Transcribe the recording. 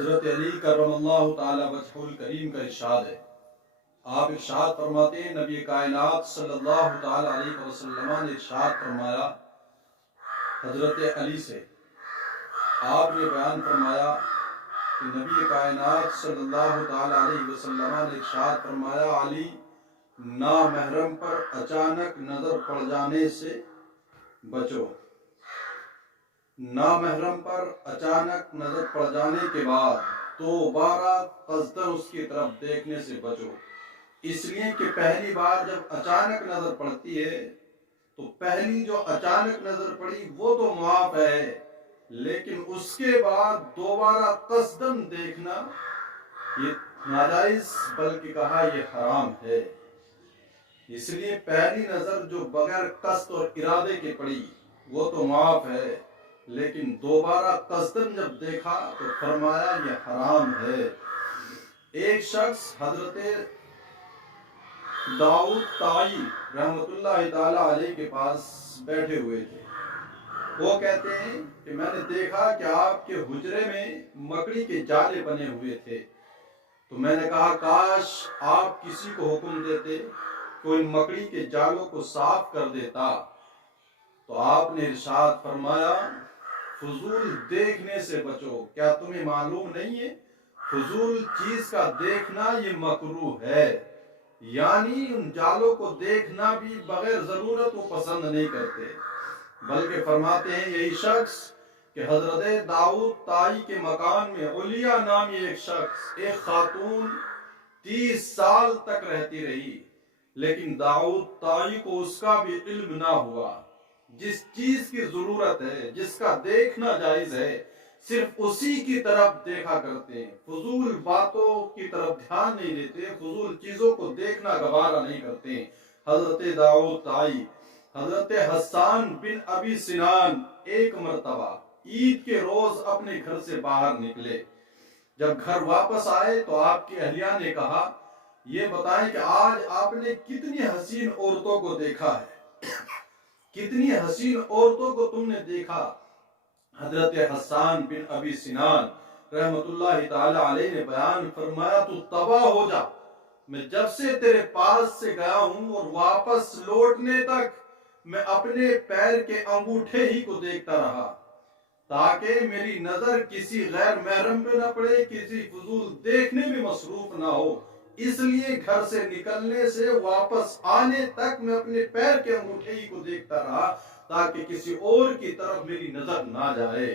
حضرت علی کرم اللہ تعالی وجہ الکریم کا ارشاد ہے. آپ ارشاد فرماتے ہیں، نبی کائنات صلی اللہ تعالی علیہ وسلم نے ارشاد فرمایا حضرت علی سے. آپ نے بیان فرمایا کہ نبی کائنات صلی اللہ تعالی علیہ وسلم نے ارشاد فرمایا، علی نامحرم پر اچانک نظر پڑ جانے سے بچو. نامحرم پر اچانک نظر پڑ جانے کے بعد دوبارہ قصدن اس کی طرف دیکھنے سے بچو. اس لیے کہ پہلی بار جب اچانک نظر پڑتی ہے تو پہلی جو اچانک نظر پڑی وہ تو معاف ہے، لیکن اس کے بعد دوبارہ قصدن دیکھنا یہ ناجائز بلکہ کہا یہ حرام ہے. اس لیے پہلی نظر جو بغیر قصد اور ارادے کے پڑی وہ تو معاف ہے، لیکن دوبارہ قصدن جب دیکھا تو فرمایا یہ حرام ہے. ایک شخص حضرت داؤد طائی رحمت اللہ تعالی علیہ کے پاس بیٹھے ہوئے تھے. وہ کہتے ہیں کہ میں نے دیکھا کہ آپ کے حجرے میں مکڑی کے جالے بنے ہوئے تھے، تو میں نے کہا کاش آپ کسی کو حکم دیتے کہ ان مکڑی کے جالوں کو صاف کر دیتا. تو آپ نے ارشاد فرمایا فضول دیکھنے سے بچو. کیا تمہیں معلوم نہیں ہے فضول چیز کا دیکھنا یہ مکروہ ہے؟ یعنی ان جالوں کو دیکھنا بھی بغیر ضرورت وہ پسند نہیں کرتے، بلکہ فرماتے ہیں یہی شخص کہ حضرت داؤد طائی کے مکان میں علیا نامی ایک شخص، ایک خاتون 30 سال تک رہتی رہی، لیکن داؤد طائی کو اس کا بھی علم نہ ہوا. جس چیز کی ضرورت ہے، جس کا دیکھنا جائز ہے، صرف اسی کی طرف دیکھا کرتے ہیں، فضول باتوں کی طرف دھیان نہیں دیتے، فضول چیزوں کو دیکھنا گوارا نہیں کرتے. حضرت داؤد طائی، حضرت حسان بن ابی سنان ایک مرتبہ عید کے روز اپنے گھر سے باہر نکلے. جب گھر واپس آئے تو آپ کی اہلیہ نے کہا یہ بتائیں کہ آج آپ نے کتنی حسین عورتوں کو دیکھا ہے، کتنی حسین عورتوں کو تم نے دیکھا. حضرت حسان بن ابی سنان رحمت اللہ تعالی علیہ نے بیان فرمایا تو تباہ ہو جا. میں جب سے تیرے پاس سے گیا ہوں اور واپس لوٹنے تک میں اپنے پیر کے انگوٹھے ہی کو دیکھتا رہا تاکہ میری نظر کسی غیر محرم پہ نہ پڑے، کسی فضول دیکھنے میں مصروف نہ ہو. اس لیے گھر سے نکلنے سے واپس آنے تک میں اپنے پیر کے انگوٹھے ہی کو دیکھتا رہا تاکہ کسی اور کی طرف میری نظر نہ جائے.